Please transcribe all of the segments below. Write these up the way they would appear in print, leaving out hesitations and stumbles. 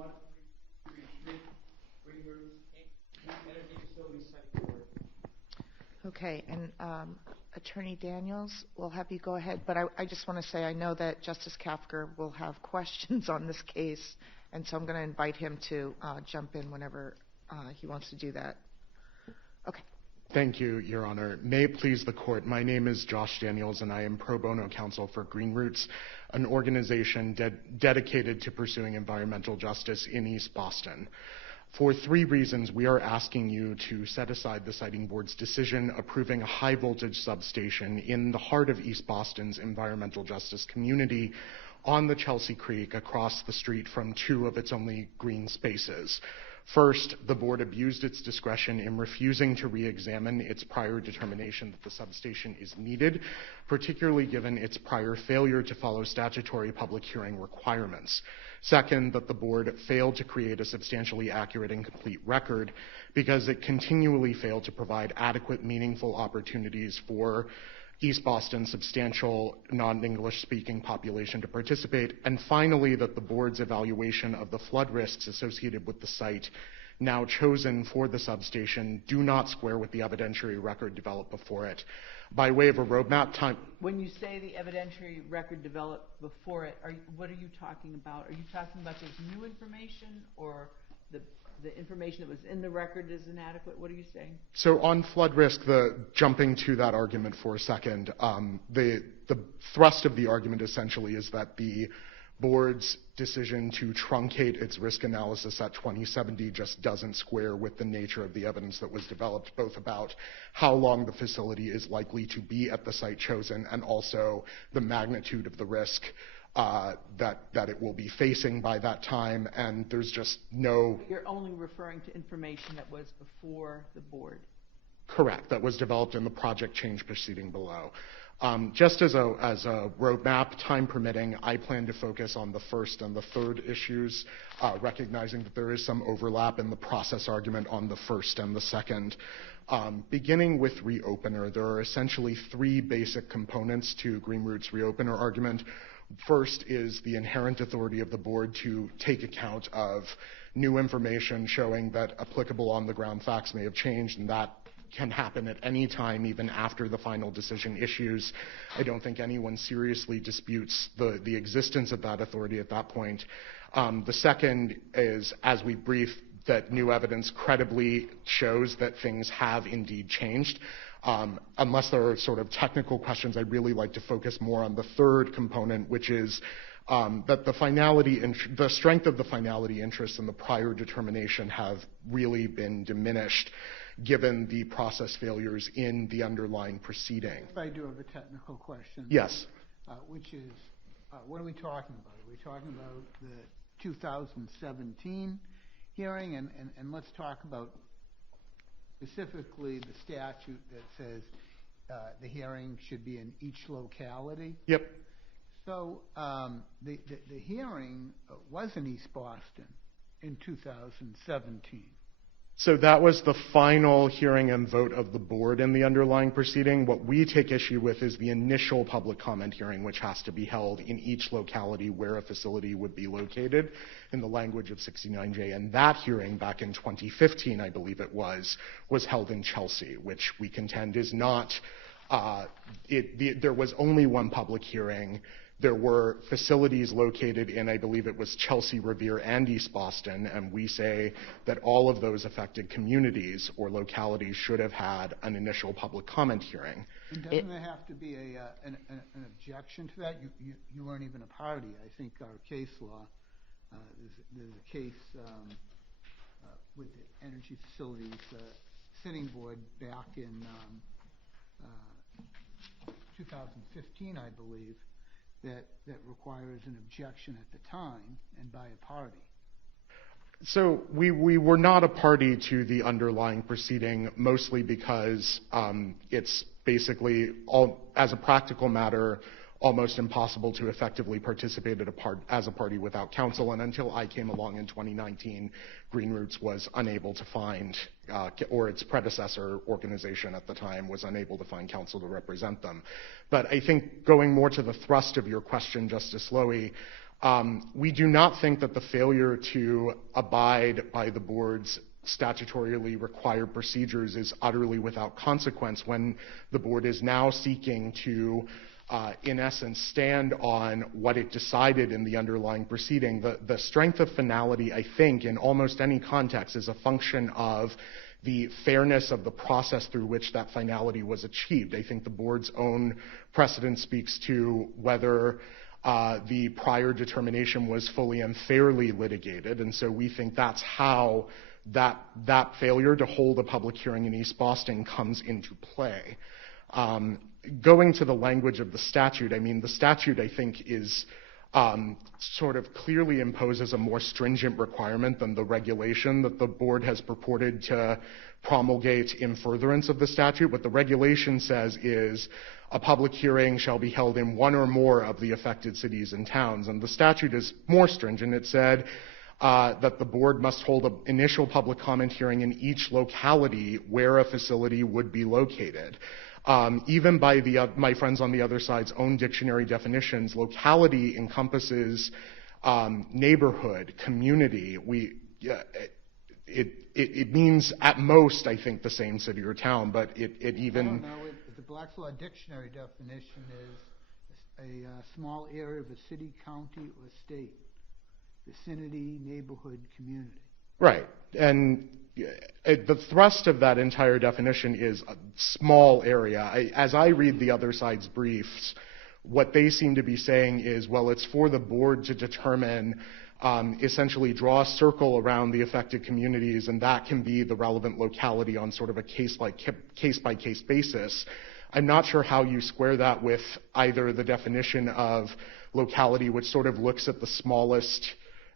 SJC-13233, GreenRoots, Energy Facilities Site Board. Okay, and Attorney Daniels, we'll have you go ahead, but I just want to say I know that Justice Kafker will have questions on this case, and so I'm going to invite him to jump in whenever he wants to do that. Okay. Thank you, Your Honor. May it please the Court, my name is Josh Daniels, and I am pro bono counsel for GreenRoots, an organization dedicated to pursuing environmental justice in East Boston. For 3 reasons, we are asking you to set aside the Siting Board's decision approving a high-voltage substation in the heart of East Boston's environmental justice community on the Chelsea Creek across the street from 2 of its only green spaces. First, the board abused its discretion in refusing to re-examine its prior determination that the substation is needed, particularly given its prior failure to follow statutory public hearing requirements. Second, that the board failed to create a substantially accurate and complete record because it continually failed to provide adequate, meaningful opportunities for East Boston's substantial non-English speaking population to participate, and finally that the board's evaluation of the flood risks associated with the site now chosen for the substation do not square with the evidentiary record developed before it. By way of a roadmap time... When you say the evidentiary record developed before it, what are you talking about? Are you talking about this new information, or the information that was in the record is inadequate? What are you saying? So on flood risk, jumping to that argument for a second, the thrust of the argument essentially is that the board's decision to truncate its risk analysis at 2070 just doesn't square with the nature of the evidence that was developed, both about how long the facility is likely to be at the site chosen and also the magnitude of the risk that it will be facing by that time, and there's just no... You're only referring to information that was before the board. Correct, that was developed in the project change proceeding below. Just as a roadmap, time permitting, I plan to focus on the first and the third issues, recognizing that there is some overlap in the process argument on the first and the second. Beginning with reopener, there are essentially 3 basic components to GreenRoots' reopener argument. First is the inherent authority of the board to take account of new information showing that applicable on-the-ground facts may have changed, and that can happen at any time, even after the final decision issues. I don't think anyone seriously disputes the existence of that authority at that point. The second is, as we briefed, that new evidence credibly shows that things have indeed changed. Unless there are sort of technical questions, I'd really like to focus more on the third component, which is that the strength of the finality interests in the prior determination have really been diminished given the process failures in the underlying proceeding. I do have a technical question. Yes. Which is, what are we talking about? Are we talking about the 2017 hearing? And let's talk about specifically the statute that says the hearing should be in each locality. Yep. So the hearing was in East Boston in 2017. So that was the final hearing and vote of the board in the underlying proceeding. What we take issue with is the initial public comment hearing, which has to be held in each locality where a facility would be located in the language of 69J. And that hearing back in 2015, I believe it was held in Chelsea, which we contend is not, there was only one public hearing. There were facilities located in, I believe it was Chelsea, Revere, and East Boston, and we say that all of those affected communities or localities should have had an initial public comment hearing. And doesn't there have to be an objection to that? You weren't even a party. I think our case law, there's a case with the Energy Facilities Sitting Board back in 2015, I believe, that requires an objection at the time and by a party. So we were not a party to the underlying proceeding, mostly because it's basically, as a practical matter, almost impossible to effectively participate as a party without counsel. And until I came along in 2019, GreenRoots was unable to find, or its predecessor organization at the time was unable to find counsel to represent them. But I think going more to the thrust of your question, Justice Lowy, We do not think that the failure to abide by the board's statutorily required procedures is utterly without consequence when the board is now seeking to, in essence, stand on what it decided in the underlying proceeding. The strength of finality, I think, in almost any context is a function of the fairness of the process through which that finality was achieved. I think the board's own precedent speaks to whether the prior determination was fully and fairly litigated, and so we think that's how that failure to hold a public hearing in East Boston comes into play. Going to the language of the statute, I mean, the statute, I think, is sort of clearly imposes a more stringent requirement than the regulation that the board has purported to promulgate in furtherance of the statute. What the regulation says is a public hearing shall be held in one or more of the affected cities and towns, and the statute is more stringent. It said that the board must hold an initial public comment hearing in each locality where a facility would be located. Even by my friends on the other side's own dictionary definitions, locality encompasses neighborhood, community. It means at most, I think, the same city or town, but it even... I don't know. The Black's Law Dictionary definition is a small area of a city, county, or state. Vicinity, neighborhood, community. Right. And the thrust of that entire definition is a small area. As I read the other side's briefs, what they seem to be saying is, well, it's for the board to determine, essentially draw a circle around the affected communities, and that can be the relevant locality on sort of a case-by-case basis. I'm not sure how you square that with either the definition of locality, which sort of looks at the smallest,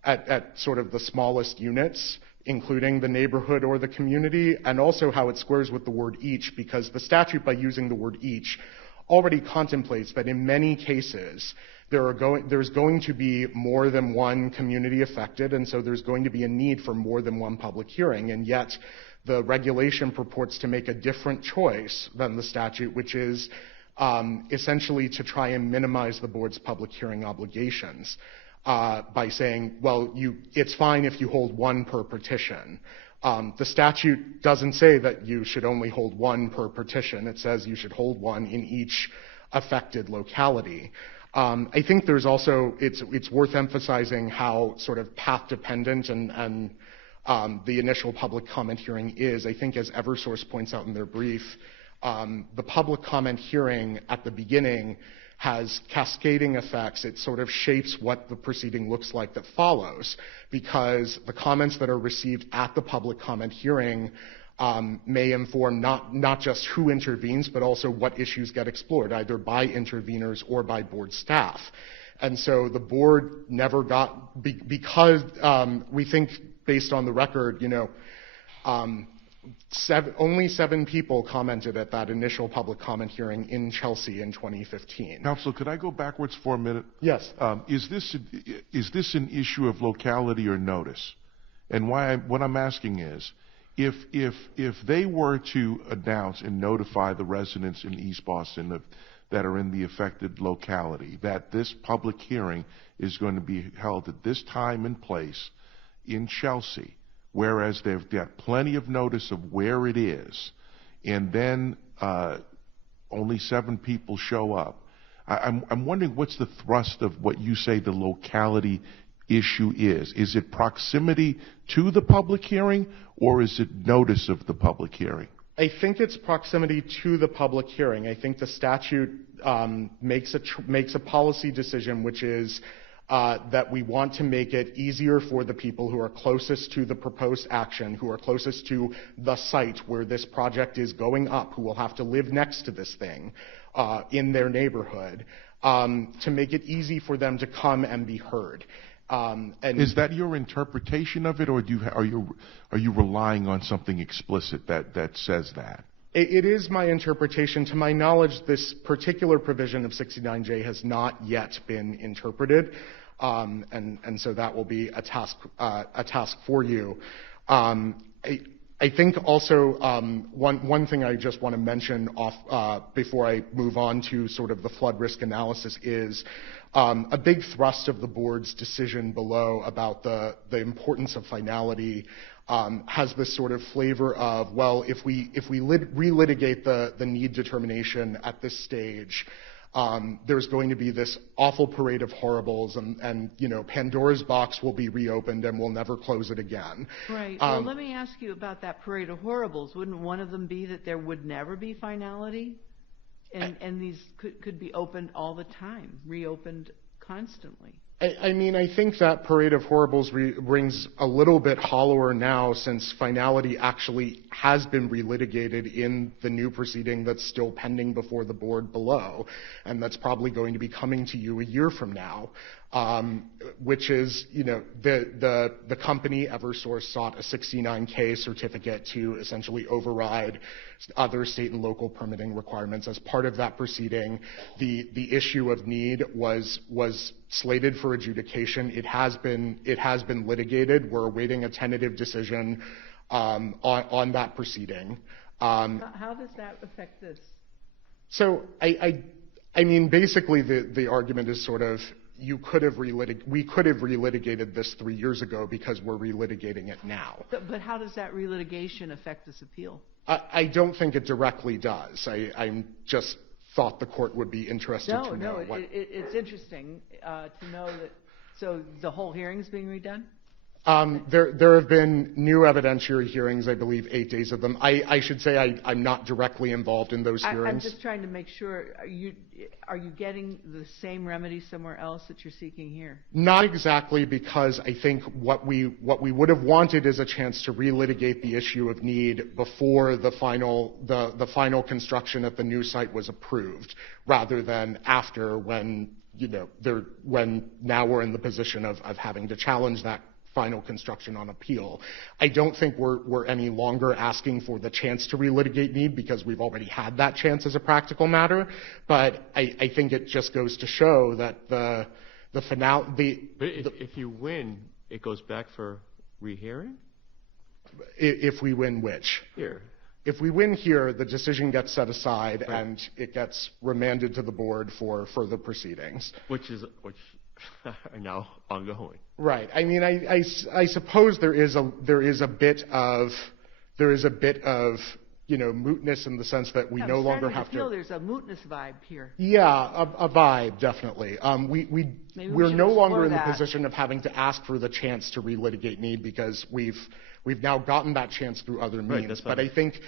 at sort of the smallest units, including the neighborhood or the community, and also how it squares with the word each, because the statute, by using the word each, already contemplates that in many cases there's going to be more than one community affected, and so there's going to be a need for more than one public hearing, and yet the regulation purports to make a different choice than the statute, which is essentially to try and minimize the board's public hearing obligations by saying, well, it's fine if you hold one per petition. The statute doesn't say that you should only hold one per petition. It says you should hold one in each affected locality. I think there's also, it's worth emphasizing how sort of path-dependent and the initial public comment hearing is. I think, as Eversource points out in their brief, the public comment hearing at the beginning has cascading effects. It sort of shapes what the proceeding looks like that follows, because the comments that are received at the public comment hearing may inform not just who intervenes, but also what issues get explored, either by interveners or by board staff. And so the board never got, because we think, based on the record, only 7 people commented at that initial public comment hearing in Chelsea in 2015. Counsel, could I go backwards for a minute? Yes. Is this an issue of locality or notice? And what I'm asking is, if they were to announce and notify the residents in East Boston that are in the affected locality that this public hearing is going to be held at this time and place in Chelsea, whereas they've got plenty of notice of where it is, and then only 7 people show up, I'm wondering what's the thrust of what you say the locality issue is. Is it proximity to the public hearing, or is it notice of the public hearing? I think it's proximity to the public hearing. I think the statute makes a policy decision, which is that we want to make it easier for the people who are closest to the proposed action, who are closest to the site where this project is going up, who will have to live next to this thing in their neighborhood, to make it easy for them to come and be heard. And is that your interpretation of it, or are you relying on something explicit that says that? It is my interpretation. To my knowledge, this particular provision of 69J has not yet been interpreted, and so that will be a task for you. I I think also one thing I just want to mention before I move on to sort of the flood risk analysis is a big thrust of the board's decision below about the importance of finality has this sort of flavor of, well, if we relitigate the need determination at this stage, there's going to be this awful parade of horribles, and Pandora's box will be reopened and we'll never close it again. Right. Well, let me ask you about that parade of horribles. Wouldn't one of them be that there would never be finality, and these could be opened all the time, reopened constantly? I mean, I think that parade of horribles rings a little bit hollower now, since finality actually has been relitigated in the new proceeding that's still pending before the board below, and that's probably going to be coming to you a year from now, which is, the company Eversource sought a 69K certificate to essentially override other state and local permitting requirements. As part of that proceeding, the issue of need was slated for adjudication. It has been litigated. We're awaiting a tentative decision on that proceeding. How does that affect this? So I mean, basically the argument is sort of, we could have relitigated this 3 years ago because we're relitigating it now. But how does that relitigation affect this appeal? I don't think it directly does. I just thought the court would be interested to know. No, it's interesting to know that. So the whole hearing's being redone? There have been new evidentiary hearings, I believe 8 days of them. I should say I'm not directly involved in those hearings. I'm just trying to make sure, are you getting the same remedy somewhere else that you're seeking here? Not exactly, because I think what we would have wanted is a chance to relitigate the issue of need before the final construction at the new site was approved, rather than after, when now we're in the position of having to challenge that final construction on appeal. I don't think we're any longer asking for the chance to relitigate need, because we've already had that chance as a practical matter. But I think it just goes to show that the finale. But if you win, it goes back for rehearing? If we win which? Here. If we win here, the decision gets set aside, right, and it gets remanded to the board for further proceedings. Which are now ongoing. Right. I mean, I suppose there is a bit of mootness, in the sense that we no longer have to. There's a mootness vibe here. Yeah, a vibe, definitely. We're no longer in the position of having to ask for the chance to relitigate need, because we've now gotten that chance through other means. Right, but I think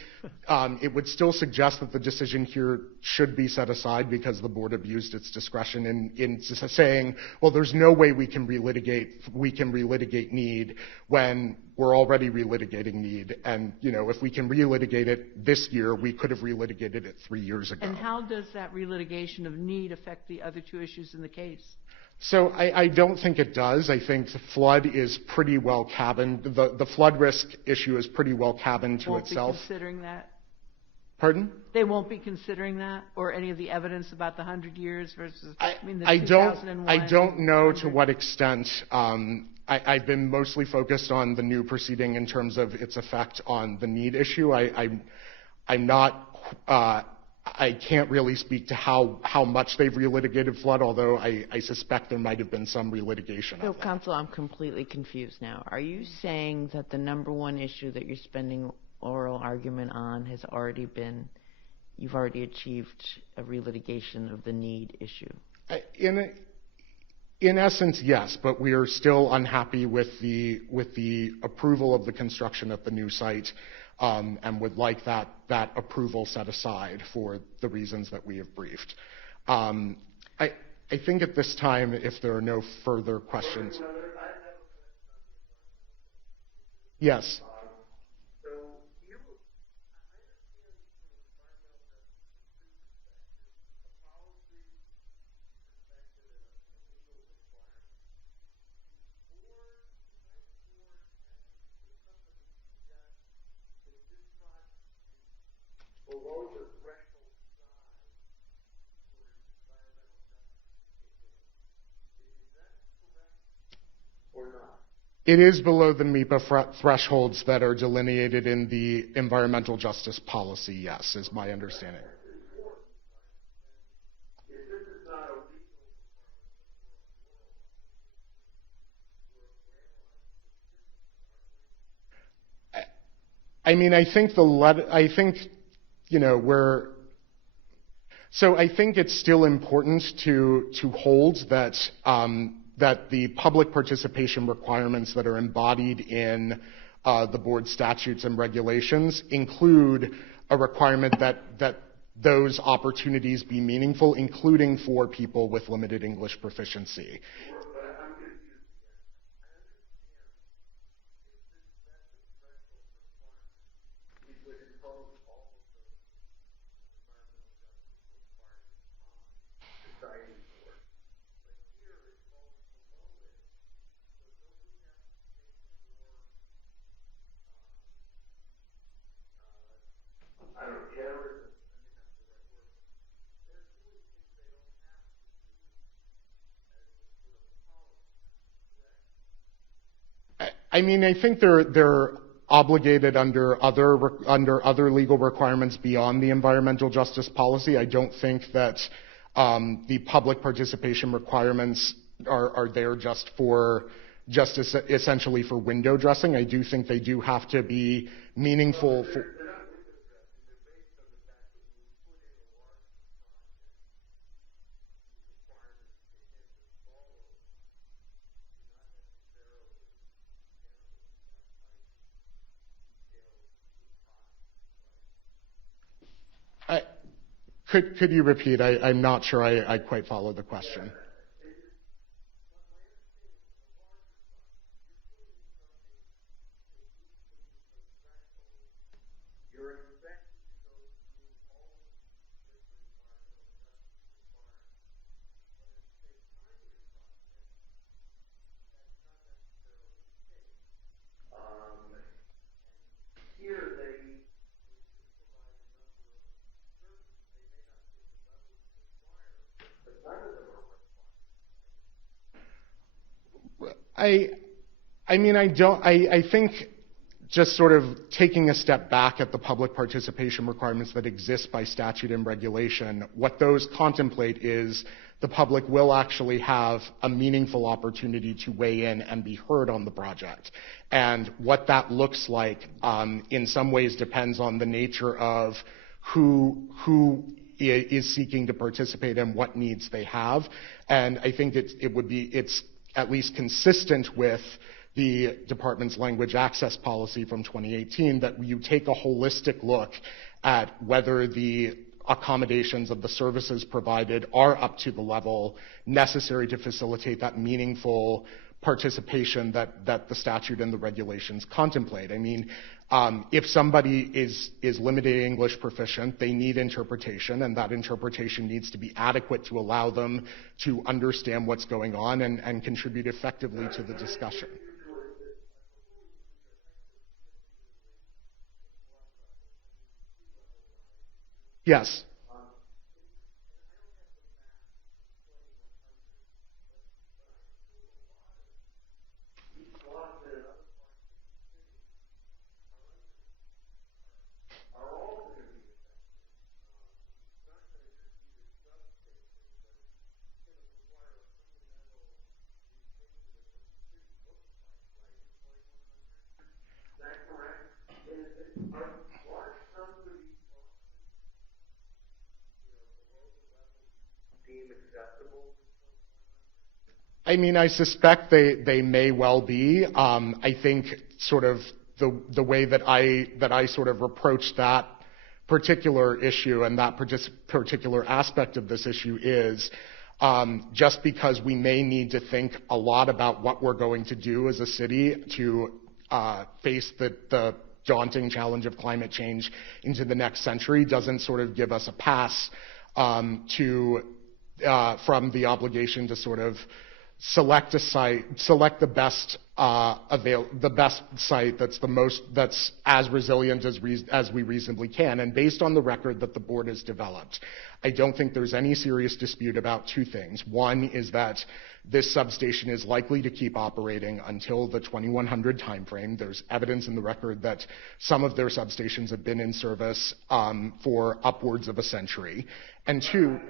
it would still suggest that the decision here should be set aside, because the board abused its discretion in saying, well, there's no way we can relitigate need when we're already relitigating need. And, if we can relitigate it this year, we could have relitigated it 3 years ago. And how does that relitigation of need affect the other two issues in the case? So I don't think it does. I think the flood is pretty well cabined. The flood risk issue is pretty well cabined to itself. Won't be considering that? Pardon? They won't be considering that, or any of the evidence about the 100 years versus the 2001? I don't know to what extent. I've been mostly focused on the new proceeding in terms of its effect on the need issue. I'm not. I can't really speak to how much they've relitigated flood, although I suspect there might have been some relitigation. So, counsel, I'm completely confused now. Are you saying that the number one issue that you're spending oral argument on has already been, you've already achieved a relitigation of the need issue? In essence, yes, but we are still unhappy with the approval of the construction at the new site. And would like that approval set aside for the reasons that we have briefed. I think at this time, if there are no further questions. Yes. It is below the MEPA thresholds that are delineated in the environmental justice policy, yes, is my understanding. I mean, I think I think it's still important to hold that that the public participation requirements that are embodied in the board statutes and regulations include a requirement that those opportunities be meaningful, including for people with limited English proficiency. I mean, I think they're obligated under other legal requirements beyond the environmental justice policy. I don't think that the public participation requirements are there just essentially for window dressing. I do think they do have to be meaningful. Could you repeat? I'm not sure I quite follow the question. I think just sort of taking a step back at the public participation requirements that exist by statute and regulation, what those contemplate is the public will actually have a meaningful opportunity to weigh in and be heard on the project. And what that looks like in some ways depends on the nature of who is seeking to participate and what needs they have. And I think it's at least consistent with the department's language access policy from 2018 that you take a holistic look at whether the accommodations of the services provided are up to the level necessary to facilitate that meaningful participation that the statute and the regulations contemplate. I mean, if somebody is limited English proficient, they need interpretation, and that interpretation needs to be adequate to allow them to understand what's going on and contribute effectively to the discussion. Yes. I mean, I suspect they may well be. I think sort of the way that I sort of approach that particular issue and that particular aspect of this issue is just because we may need to think a lot about what we're going to do as a city to face the daunting challenge of climate change into the next century doesn't sort of give us a pass from the obligation to sort of select a site, select the best the best site that's as resilient as we reasonably can. And based on the record that the board has developed, I don't think there's any serious dispute about two things. One is that this substation is likely to keep operating until the 2100 timeframe. There's evidence in the record that some of their substations have been in service for upwards of a century. And two,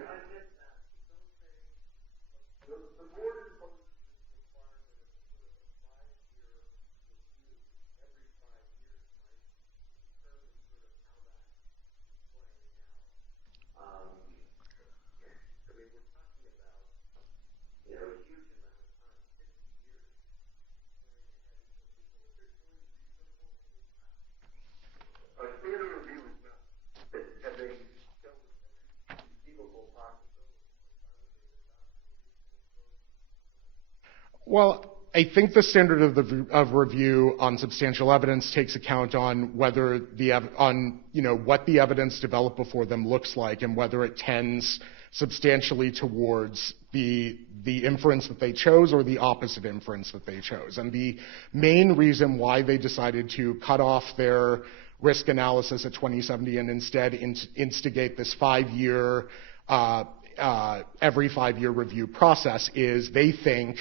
well, I think the standard of review on substantial evidence takes account on whether what the evidence developed before them looks like and whether it tends substantially towards the inference that they chose or the opposite inference that they chose. And the main reason why they decided to cut off their risk analysis at 2070 and instead instigate this every 5-year review process is they think,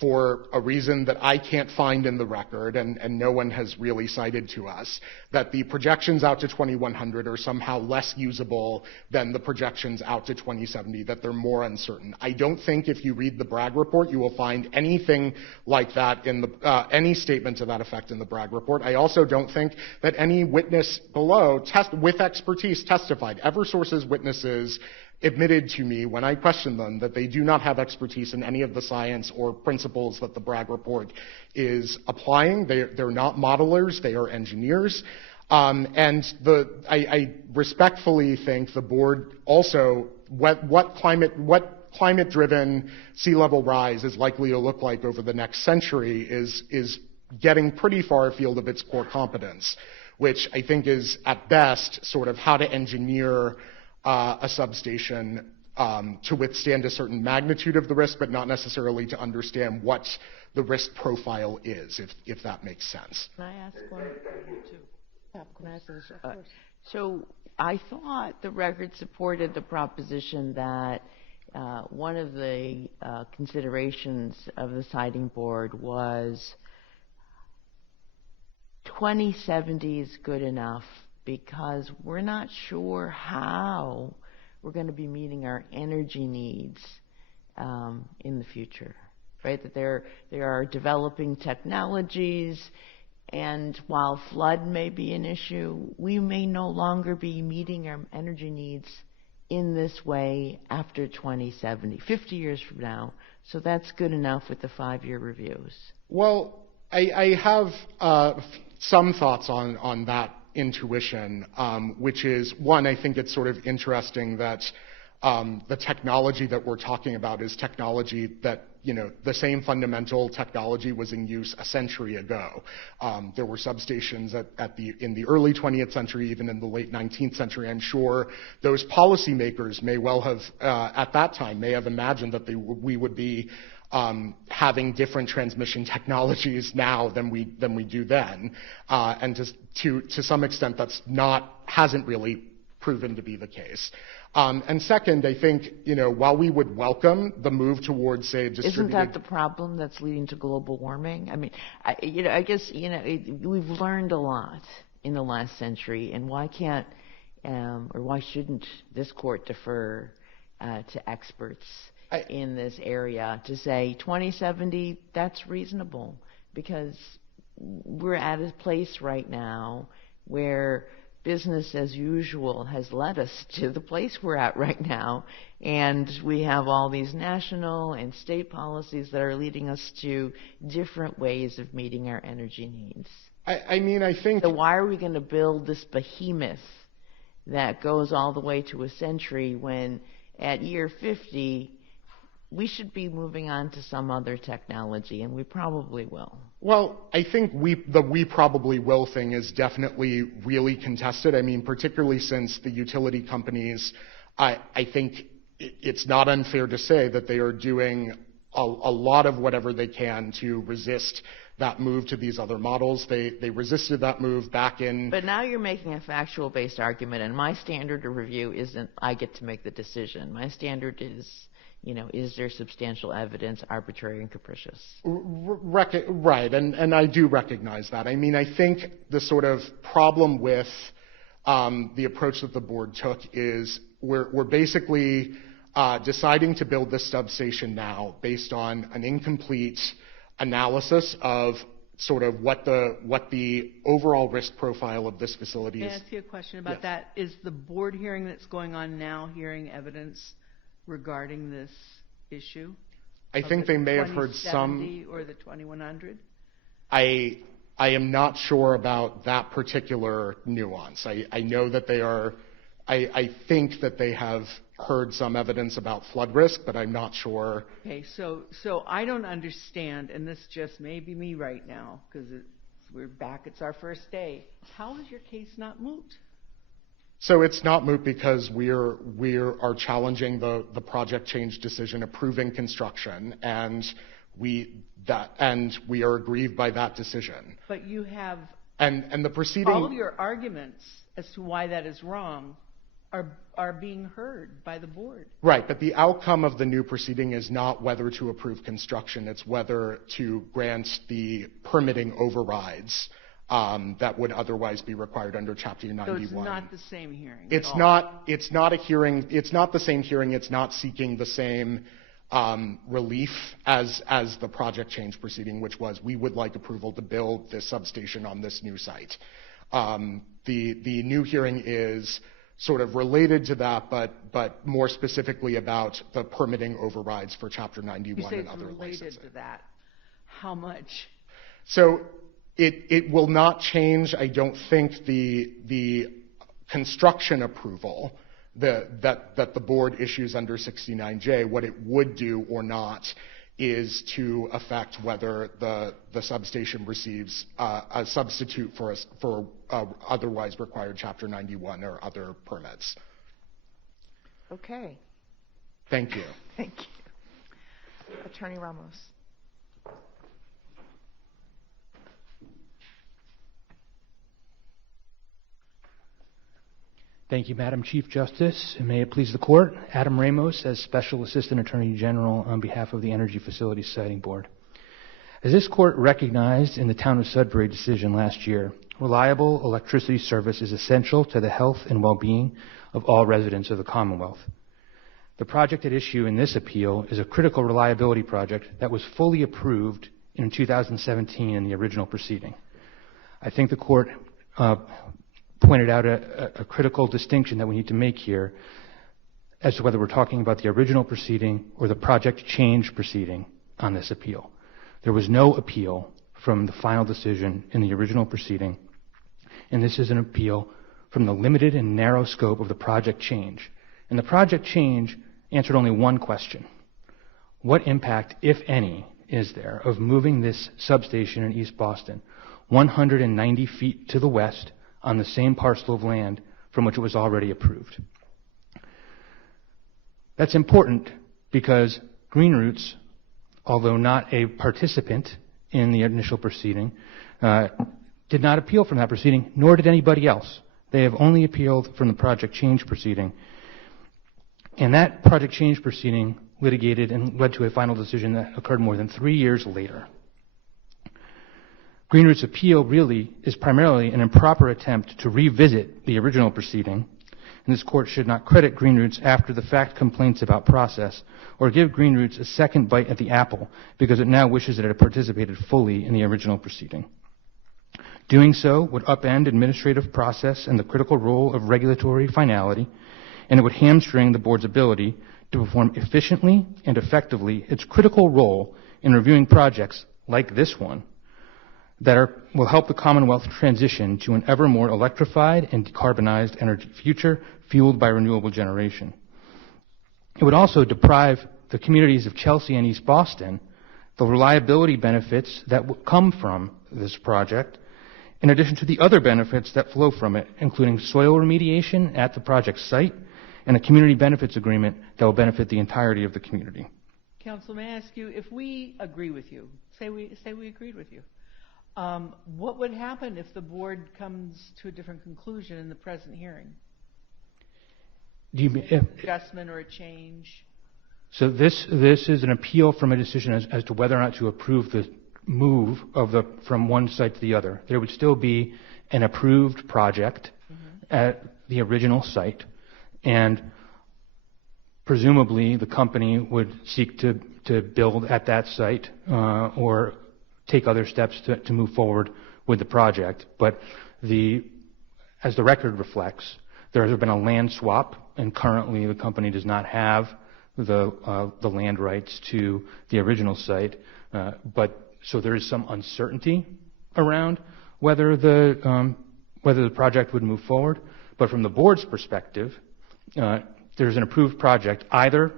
for a reason that I can't find in the record and no one has really cited to us, that the projections out to 2100 are somehow less usable than the projections out to 2070, that they're more uncertain. I don't think if you read the Bragg report you will find anything like that in any statement to that effect in the Bragg report. I also don't think that any witness below with expertise testified. Eversource's witnesses admitted to me when I questioned them that they do not have expertise in any of the science or principles that the Bragg report is applying. They're not modelers, they are engineers. I respectfully think the board also, what climate-driven sea level rise is likely to look like over the next century is getting pretty far afield of its core competence, which I think is at best sort of how to engineer a substation to withstand a certain magnitude of the risk, but not necessarily to understand what the risk profile is, if that makes sense. Can I ask one? Can I ask this? So I thought the record supported the proposition that one of the considerations of the siting board was 2070 is good enough because we're not sure how we're going to be meeting our energy needs in the future, right? That there are developing technologies, and while flood may be an issue, we may no longer be meeting our energy needs in this way after 2070, 50 years from now. So that's good enough with the 5-year reviews. Well, I have some thoughts on that intuition, which is, one, I think it's sort of interesting that the technology that we're talking about is technology that, the same fundamental technology was in use a century ago. There were substations in the early 20th century, even in the late 19th century. I'm sure those policymakers may well have, at that time, may have imagined that we would be having different transmission technologies now than we do then, and to some extent hasn't really proven to be the case. And second, I think while we would welcome the move towards, say, distributed. Isn't that the problem that's leading to global warming? I mean, I guess we've learned a lot in the last century, and why can't or why shouldn't this court defer to experts in this area to say 2070, that's reasonable, because we're at a place right now where business as usual has led us to the place we're at right now, and we have all these national and state policies that are leading us to different ways of meeting our energy needs. I think... So why are we going to build this behemoth that goes all the way to a century when at year 50 we should be moving on to some other technology, and we probably will? Well, I think the we probably will thing is definitely really contested. I mean, particularly since the utility companies, I think it's not unfair to say that they are doing a lot of whatever they can to resist that move to these other models. They resisted that move back in. But now you're making a factual-based argument, and my standard of review isn't I get to make the decision. My standard is, is there substantial evidence, arbitrary and capricious? Right, and I do recognize that. I mean, I think the sort of problem with the approach that the board took is we're basically deciding to build this substation now based on an incomplete analysis of sort of what the overall risk profile of this facility is. Can I ask you a question about that? Is the board hearing that's going on now hearing evidence regarding this issue? I think they may have heard some. 2070 or the 2100? I am not sure about that particular nuance. I know that they are. I think that they have heard some evidence about flood risk, but I'm not sure. Okay, so I don't understand, and this just may be me right now, because we're back, it's our first day. How is your case not moot? So it's not moot because we are challenging the project change decision approving construction, and we are aggrieved by that decision. But you have and the proceeding. All of your arguments as to why that is wrong are being heard by the board. Right, but the outcome of the new proceeding is not whether to approve construction, it's whether to grant the permitting overrides that would otherwise be required under Chapter 91. So it's not the same hearing. It's not a hearing. It's not the same hearing. It's not seeking the same relief as the project change proceeding, which was we would like approval to build this substation on this new site. The new hearing is sort of related to that, but more specifically about the permitting overrides for Chapter 91 and other licensing. You say it's related to that. How much? So it will not change, I don't think, the construction approval that the board issues under 69J. What it would do or not is to affect whether the substation receives a substitute for otherwise required Chapter 91 or other permits. Okay. Thank you. Thank you. Attorney Ramos. Thank you, Madam Chief Justice, and may it please the Court. Adam Ramos as Special Assistant Attorney General on behalf of the Energy Facilities Siting Board. As this Court recognized in the Town of Sudbury decision last year, reliable electricity service is essential to the health and well-being of all residents of the Commonwealth. The project at issue in this appeal is a critical reliability project that was fully approved in 2017 in the original proceeding. I think the Court pointed out a critical distinction that we need to make here as to whether we're talking about the original proceeding or the project change proceeding on this appeal. There was no appeal from the final decision in the original proceeding, and this is an appeal from the limited and narrow scope of the project change. And the project change answered only one question. What impact, if any, is there of moving this substation in East Boston 190 feet to the west on the same parcel of land from which it was already approved? That's important because GreenRoots, although not a participant in the initial proceeding, did not appeal from that proceeding, nor did anybody else. They have only appealed from the project change proceeding. And that project change proceeding litigated and led to a final decision that occurred more than 3 years later. GreenRoots' appeal really is primarily an improper attempt to revisit the original proceeding, and this Court should not credit GreenRoots after the fact complaints about process or give GreenRoots a second bite at the apple because it now wishes that it had participated fully in the original proceeding. Doing so would upend administrative process and the critical role of regulatory finality, and it would hamstring the Board's ability to perform efficiently and effectively its critical role in reviewing projects like this one that will help the Commonwealth transition to an ever more electrified and decarbonized energy future fueled by renewable generation. It would also deprive the communities of Chelsea and East Boston the reliability benefits that will come from this project, in addition to the other benefits that flow from it, including soil remediation at the project site and a community benefits agreement that will benefit the entirety of the community. Counsel, may I ask you, if we agree with you, say we agreed with you, what would happen if the board comes to a different conclusion in the present hearing? Do you mean Adjustment or a change? so? This is an appeal from a decision as to whether or not to approve the move of from one site to the other. There would still be an approved project at the original site, and presumably the company would seek to build at that site or take other steps to move forward with the project. But as the record reflects, there has been a land swap, and currently the company does not have the land rights to the original site. So there is some uncertainty around whether the project would move forward. But from the board's perspective, there's an approved project, either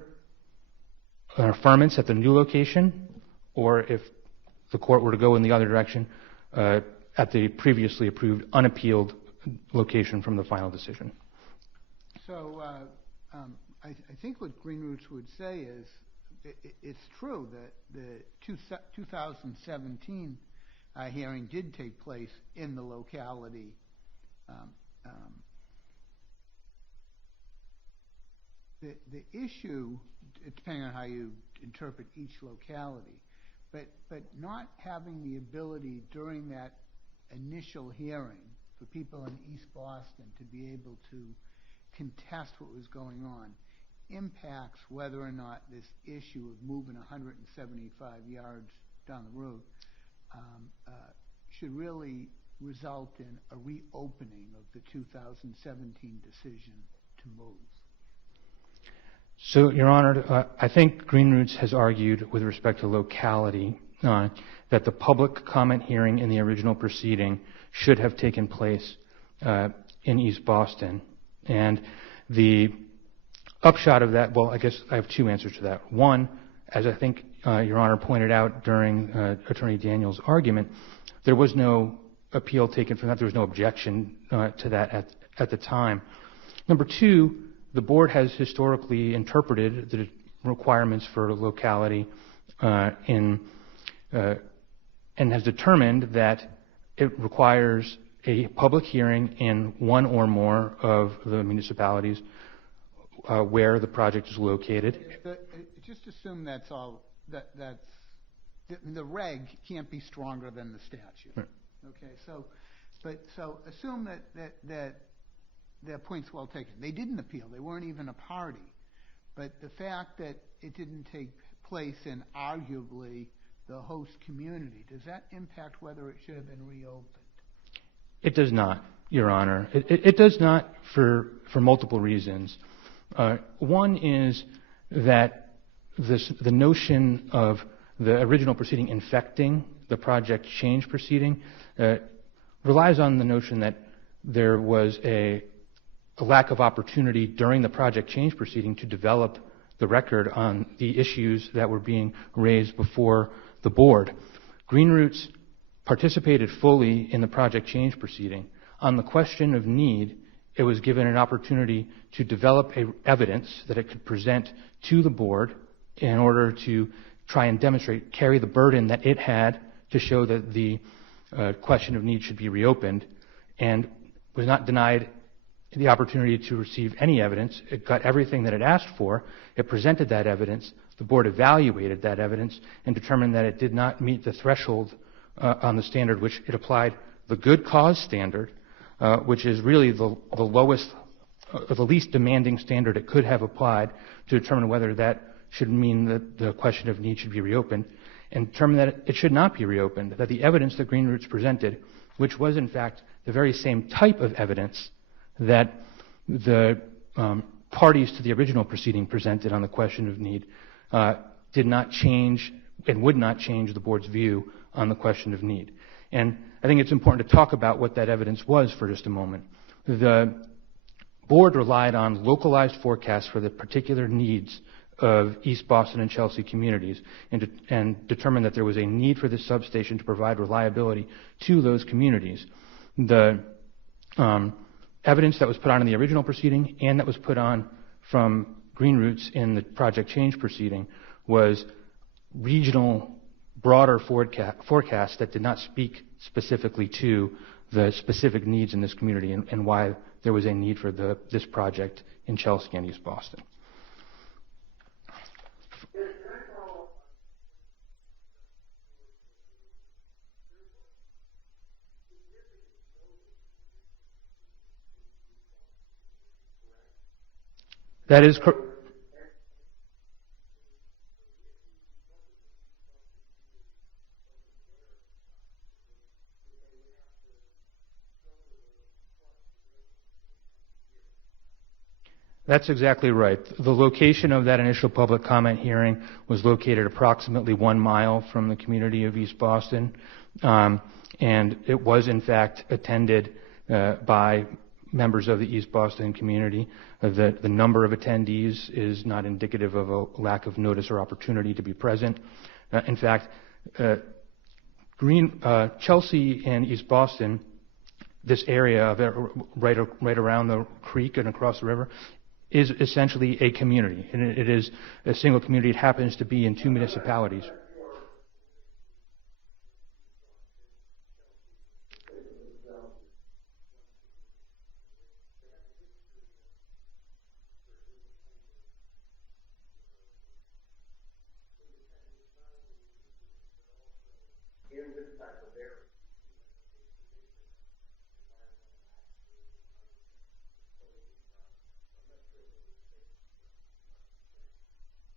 an affirmance at the new location, or if the court were to go in the other direction, at the previously approved, unappealed location from the final decision. So I think what GreenRoots would say is it's true that the 2017 hearing did take place in the locality. The issue, depending on how you interpret each locality, but not having the ability during that initial hearing for people in East Boston to be able to contest what was going on impacts whether or not this issue of moving 175 yards down the road should really result in a reopening of the 2017 decision to move. So, Your Honor, I think GreenRoots has argued with respect to locality that the public comment hearing in the original proceeding should have taken place in East Boston. And the upshot of that, well, I guess I have two answers to that. One, as I think Your Honor pointed out during Attorney Daniels' argument, there was no appeal taken from that. There was no objection to that at the time. Number two, the board has historically interpreted the requirements for locality and has determined that it requires a public hearing in one or more of the municipalities where the project is located. Just assume that's all. The reg can't be stronger than the statute. Right. Okay, so assume that their point's well taken. They didn't appeal. They weren't even a party. But the fact that it didn't take place in arguably the host community, does that impact whether it should have been reopened? It does not, Your Honor. It does not for multiple reasons. One is that the notion of the original proceeding infecting the project change proceeding relies on the notion that there was a lack of opportunity during the project change proceeding to develop the record on the issues that were being raised before the board. GreenRoots participated fully in the project change proceeding. On the question of need, it was given an opportunity to develop evidence that it could present to the board in order to try and demonstrate, carry the burden that it had to show that the question of need should be reopened, and was not denied the opportunity to receive any evidence. It got everything that it asked for. It presented that evidence. The board evaluated that evidence and determined that it did not meet the threshold on the standard, which it applied the good cause standard, which is really the lowest, the least demanding standard it could have applied to determine whether that should mean that the question of need should be reopened, and determined that it should not be reopened, that the evidence that GreenRoots presented, which was in fact the very same type of evidence that the parties to the original proceeding presented on the question of need, did not change and would not change the board's view on the question of need. And I think it's important to talk about what that evidence was for just a moment. The board relied on localized forecasts for the particular needs of East Boston and Chelsea communities, and determined that there was a need for this substation to provide reliability to those communities. The evidence that was put on in the original proceeding and that was put on from GreenRoots in the project change proceeding was regional, broader forecast that did not speak specifically to the specific needs in this community and why there was a need for this project in Chelsea and East Boston. That is correct. That's exactly right. The location of that initial public comment hearing was located approximately 1 mile from the community of East Boston, and it was in fact attended by members of the East Boston community. The number of attendees is not indicative of a lack of notice or opportunity to be present. In fact, Chelsea and East Boston, this area of it, right around the creek and across the river, is essentially a community, and it is a single community. It happens to be in 2 municipalities.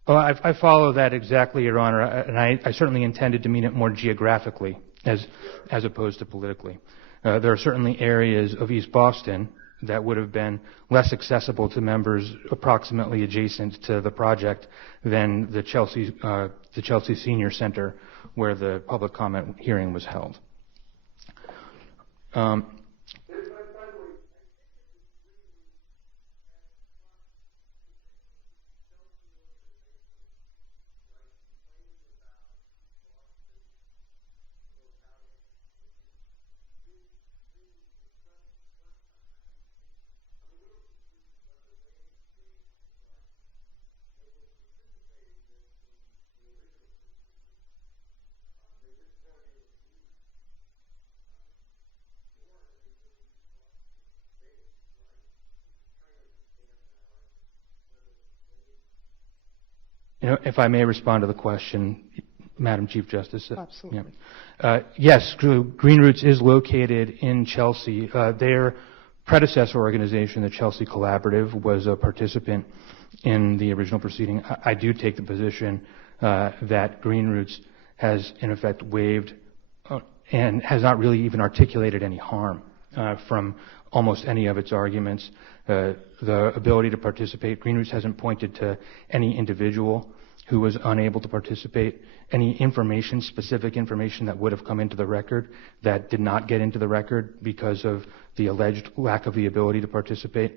Well, I follow that exactly, Your Honor, and I certainly intended to mean it more geographically as opposed to politically. There are certainly areas of East Boston that would have been less accessible to members approximately adjacent to the project than the Chelsea Senior Center, where the public comment hearing was held. If I may respond to the question, Madam Chief Justice. Absolutely. Yes, GreenRoots is located in Chelsea. Their predecessor organization, the Chelsea Collaborative, was a participant in the original proceeding. I do take the position that GreenRoots has, in effect, waived and has not really even articulated any harm from almost any of its arguments. The ability to participate, GreenRoots hasn't pointed to any individual who was unable to participate, any information, specific information that would have come into the record that did not get into the record because of the alleged lack of the ability to participate.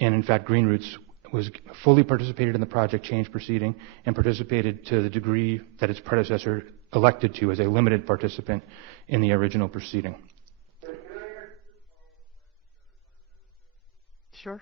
And in fact, GreenRoots was fully participated in the project change proceeding and participated to the degree that its predecessor elected to as a limited participant in the original proceeding. Sure.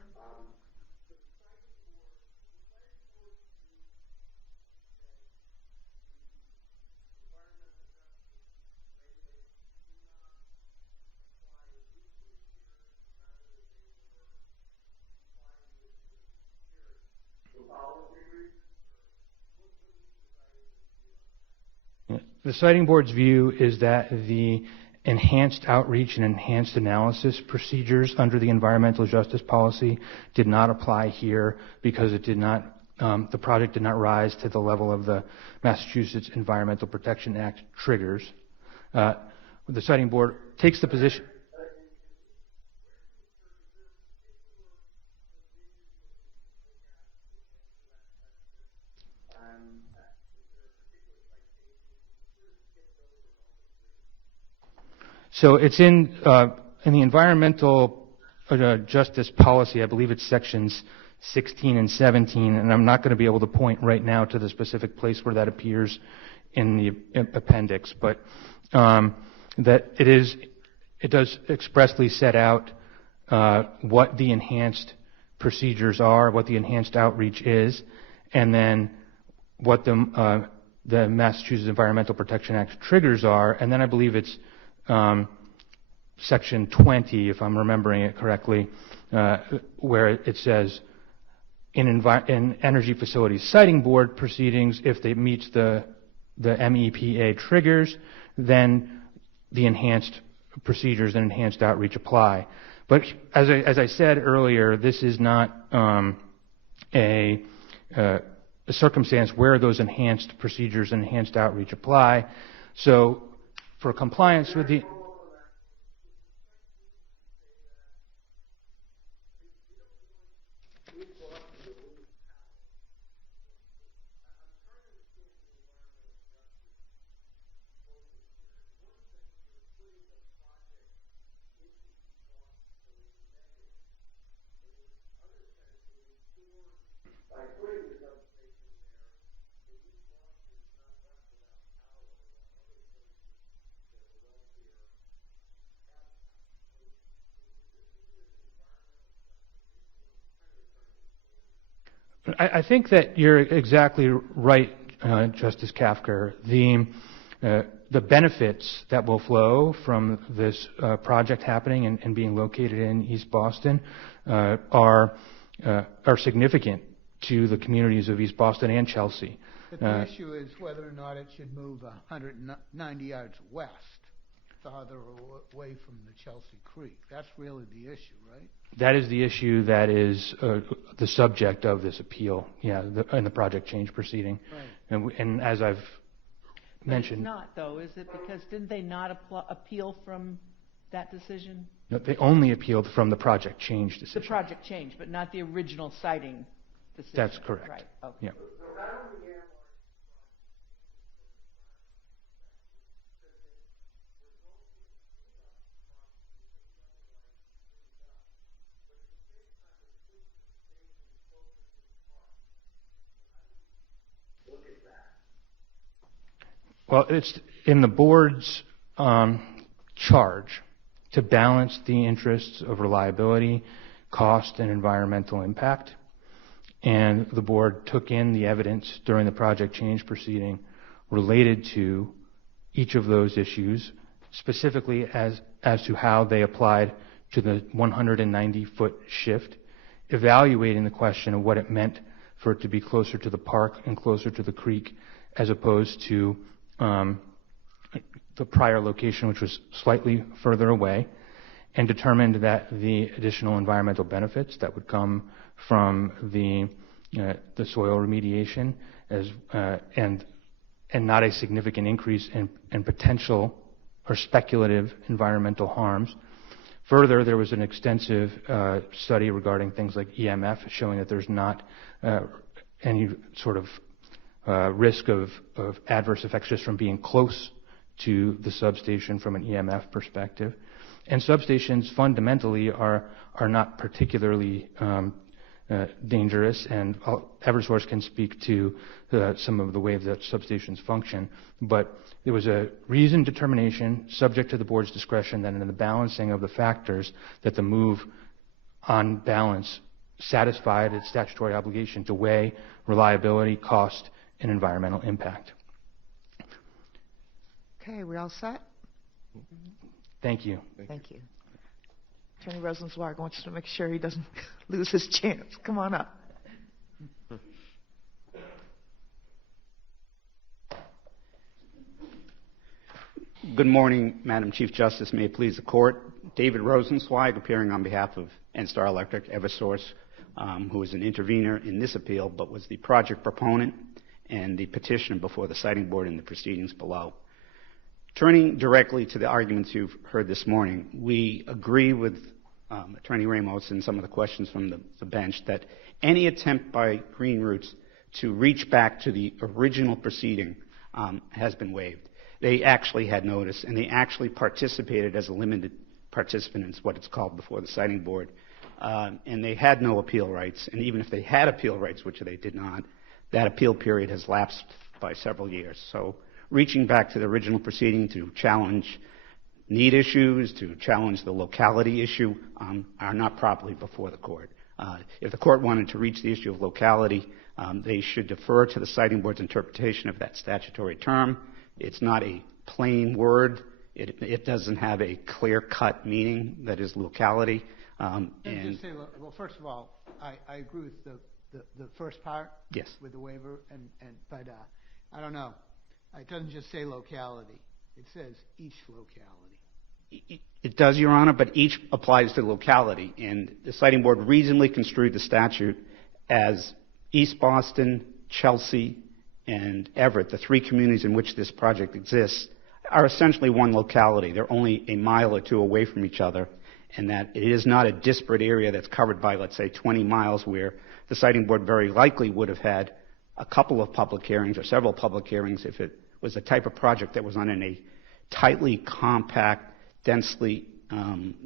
The Siting Board's view is that the enhanced outreach and enhanced analysis procedures under the environmental justice policy did not apply here because it did not, the project did not rise to the level of the Massachusetts Environmental Protection Act triggers. The Siting Board takes the position. So it's in the environmental justice policy, I believe it's sections 16 and 17, and I'm not going to be able to point right now to the specific place where that appears in the appendix, but that it does expressly set out what the enhanced procedures are, what the enhanced outreach is, and then what the the Massachusetts Environmental Protection Act triggers are, and then I believe it's Section 20, if I'm remembering it correctly, where it says in Energy Facilities Siting Board proceedings, if they meet the MEPA triggers, then the enhanced procedures and enhanced outreach apply. But as I said earlier, this is not a circumstance where those enhanced procedures and enhanced outreach apply. So for compliance with the... I think that you're exactly right, Justice Kafker. The benefits that will flow from this project happening and being located in East Boston are significant to the communities of East Boston and Chelsea. But the issue is whether or not it should move 190 yards west, farther away from the Chelsea Creek. That's really the issue, right? That is the issue that is the subject of this appeal, in the project change proceeding. Right. And as I've mentioned... It's not, though, is it? Because didn't they not appeal from that decision? No, they only appealed from the project change decision. The project change, but not the original citing decision. That's correct. Right. Okay. Yeah. Well, it's in the board's charge to balance the interests of reliability, cost, and environmental impact. And the board took in the evidence during the project change proceeding related to each of those issues, specifically as to how they applied to the 190-foot shift, evaluating the question of what it meant for it to be closer to the park and closer to the creek as opposed to the prior location, which was slightly further away, and determined that the additional environmental benefits that would come from the soil remediation and not a significant increase in potential or speculative environmental harms. Further, there was an extensive study regarding things like EMF showing that there's not any sort of risk of adverse effects just from being close to the substation from an EMF perspective. And substations fundamentally are not particularly dangerous, and Eversource can speak to some of the way that substations function. But there was a reasoned determination, subject to the board's discretion, that in the balancing of the factors, that the move on balance satisfied its statutory obligation to weigh reliability, cost, and environmental impact. Okay, we all set? Thank you. Thank you. Attorney Rosenzweig wants to make sure he doesn't lose his chance. Come on up. Good morning, Madam Chief Justice. May it please the Court. David Rosenzweig, appearing on behalf of NSTAR Electric, Eversource, who is an intervener in this appeal, but was the project proponent and the petitioner before the Siting Board in the proceedings below. Turning directly to the arguments you've heard this morning, we agree with Attorney Ramos and some of the questions from the bench that any attempt by GreenRoots to reach back to the original proceeding has been waived. They actually had notice, and they actually participated as a limited participant in what it's called before the Siting Board, and they had no appeal rights. And even if they had appeal rights, which they did not, that appeal period has lapsed by several years. So reaching back to the original proceeding to challenge need issues, to challenge the locality issue, are not properly before the Court. If the court wanted to reach the issue of locality, they should defer to the siting board's interpretation of that statutory term. It's not a plain word. It doesn't have a clear-cut meaning that is locality. Just say, well, first of all, I agree with the first part. Yes. With the waiver, but I don't know. It doesn't just say locality. It says each locality. It does, Your Honor, but each applies to locality. And the siting board reasonably construed the statute as East Boston, Chelsea, and Everett, the three communities in which this project exists, are essentially one locality. They're only a mile or two away from each other, and that it is not a disparate area that's covered by, let's say, 20 miles, where the siting board very likely would have had a couple of public hearings or several public hearings if it was the type of project that was on in a tightly compact, densely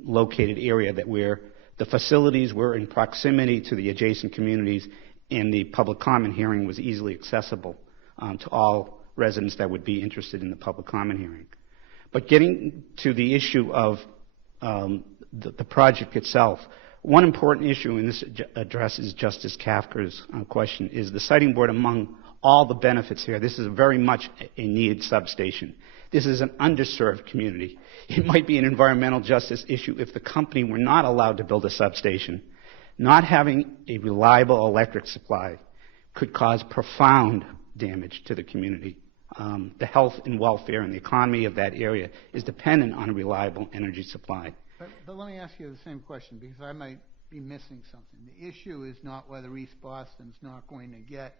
located area that where the facilities were in proximity to the adjacent communities and the public comment hearing was easily accessible to all residents that would be interested in the public comment hearing. But getting to the issue of the project itself, one important issue in this addresses Justice Kafker's question is the siting board, among all the benefits here, this is very much a needed substation. This is an underserved community. It might be an environmental justice issue if the company were not allowed to build a substation. Not having a reliable electric supply could cause profound damage to the community. The health and welfare and the economy of that area is dependent on a reliable energy supply. But let me ask you the same question, because I might be missing something. The issue is not whether East Boston's not going to get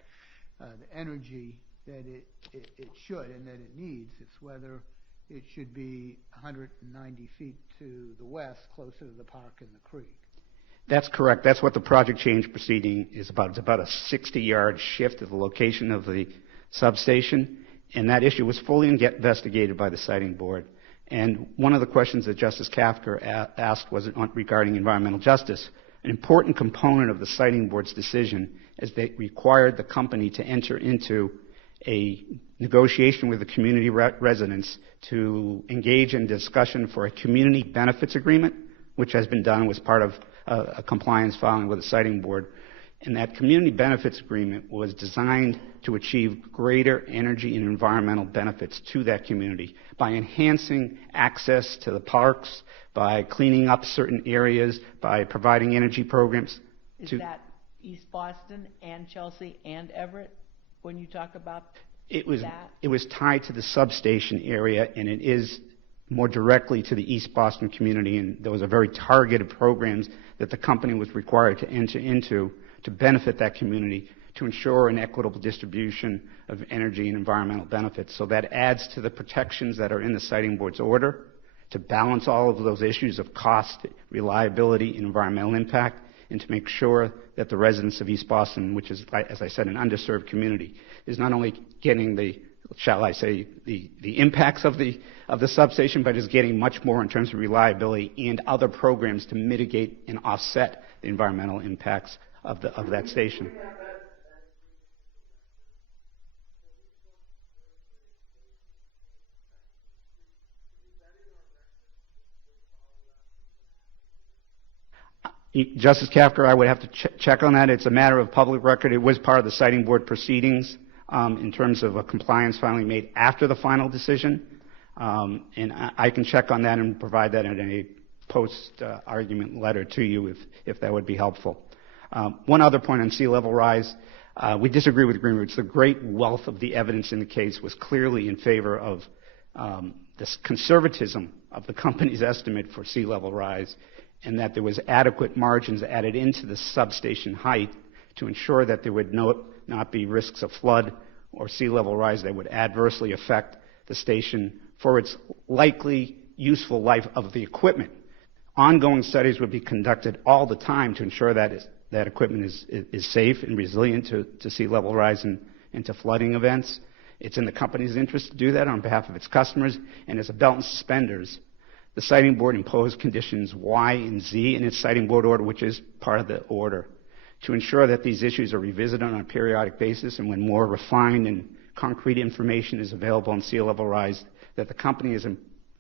the energy that it should and that it needs. It's whether it should be 190 feet to the west, closer to the park and the creek. That's correct. That's what the project change proceeding is about. It's about a 60-yard shift of the location of the substation, and that issue was fully investigated by the siting board. And one of the questions that Justice Kafker asked was regarding environmental justice. An important component of the siting board's decision is they required the company to enter into a negotiation with the community residents to engage in discussion for a community benefits agreement, which has been done as part of a compliance filing with the siting board. And that community benefits agreement was designed to achieve greater energy and environmental benefits to that community by enhancing access to the parks, by cleaning up certain areas, by providing energy programs. Is that East Boston and Chelsea and Everett when you talk about that? It was tied to the substation area, and it is more directly to the East Boston community, and there was a very targeted programs that the company was required to enter into to benefit that community, to ensure an equitable distribution of energy and environmental benefits. So that adds to the protections that are in the siting board's order to balance all of those issues of cost, reliability, and environmental impact, and to make sure that the residents of East Boston, which is, as I said, an underserved community, is not only getting the, shall I say, the impacts of the substation, but is getting much more in terms of reliability and other programs to mitigate and offset the environmental impacts of that station. Justice Kafker, I would have to check on that. It's a matter of public record. It was part of the siting board proceedings in terms of a compliance filing made after the final decision. And I can check on that and provide that in a post-argument letter to you if that would be helpful. One other point on sea level rise. We disagree with GreenRoots. The great wealth of the evidence in the case was clearly in favor of this conservatism of the company's estimate for sea level rise, and that there was adequate margins added into the substation height to ensure that there would not be risks of flood or sea level rise that would adversely affect the station for its likely useful life of the equipment. Ongoing studies would be conducted all the time to ensure that that equipment is safe and resilient to sea level rise and to flooding events. It's in the company's interest to do that on behalf of its customers, and as a belt and suspenders, the siting board imposed conditions Y and Z in its siting board order, which is part of the order, to ensure that these issues are revisited on a periodic basis, and when more refined and concrete information is available on sea level rise, that the company is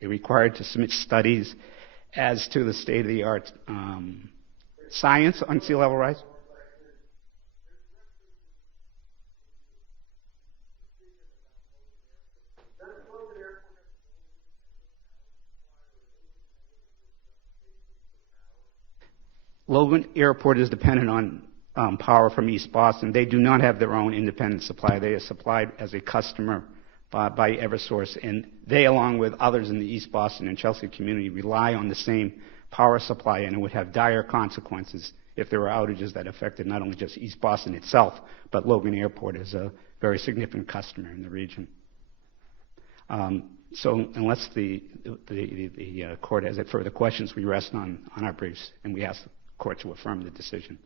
required to submit studies as to the state-of-the-art Science on sea level rise? Logan Airport is dependent on power from East Boston. They do not have their own independent supply. They are supplied as a customer by Eversource, and they, along with others in the East Boston and Chelsea community, rely on the same power supply, and it would have dire consequences if there were outages that affected not only just East Boston itself, but Logan Airport is a very significant customer in the region. So unless the court has further questions, we rest on our briefs, and we ask the court to affirm the decision.